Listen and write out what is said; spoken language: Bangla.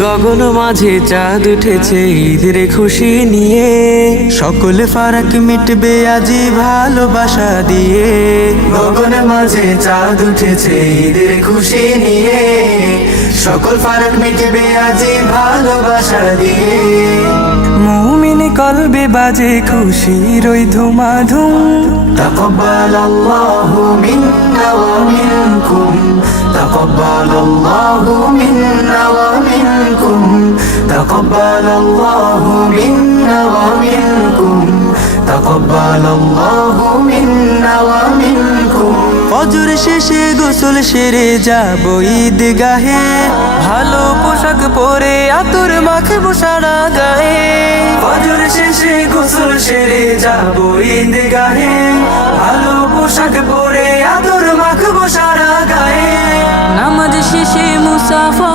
গগন মাঝে চাঁদ উঠেছে ঈদের খুশি নিয়ে, সকলে ফারাক মিটবে আজি ভালোবাসা দিয়ে। গগন মাঝে চাঁদ উঠেছে ঈদের খুশি নিয়ে, সকল ফারাক মিটবে আজি ভালোবাসা দিয়ে। মুমিন কলবে বাজে খুশির ওই ধুমাধুম, তাকাব্বালাল্লাহু মিন্না ওয়া মিনকুম, তাকাব্বালাল্লাহু মিন্না ওয়া মিনকুম, তাকাব্বালাল্লাহু মিন্না ওয়া মিনকুম, তাকাব্বালাল্লাহু মিন্না ওয়া মিনকুম। ফজর শেষে গোসল সেরে যাব ঈদগাহে, ভালো পোশাক পরে আতর মাখবো সারা গায়ে। ফজর শেষে গোসল সেরে যাব ঈদগাহে, ভালো পোশাক পরে আতর মাখবো সারা গায়ে। নামাজ শেষে মুসাফা